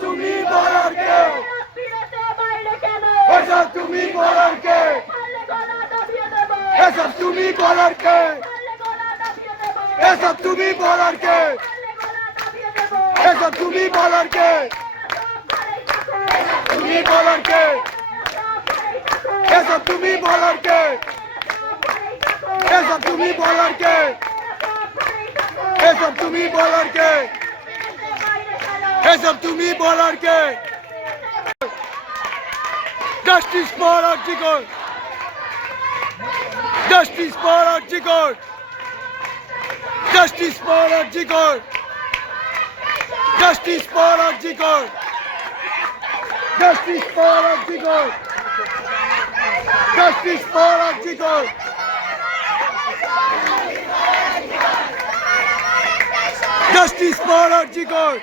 তুমি বলার কে? এসব তুমি বলার কে? এসব তুমি বলার কে? এসব তুমি বলার কে? এসব তুমি বলার কে? তুমি বলার কে? এসব তুমি বলার কে? এসব তুমি বলার কে? এসব তুমি বলার কে? এসব তুমি বলার কে? Justice for RG Kar, justice for RG Kar, justice for RG Kar, justice for RG Kar, justice for RG Kar, justice for RG Kar, justice for RG Kar.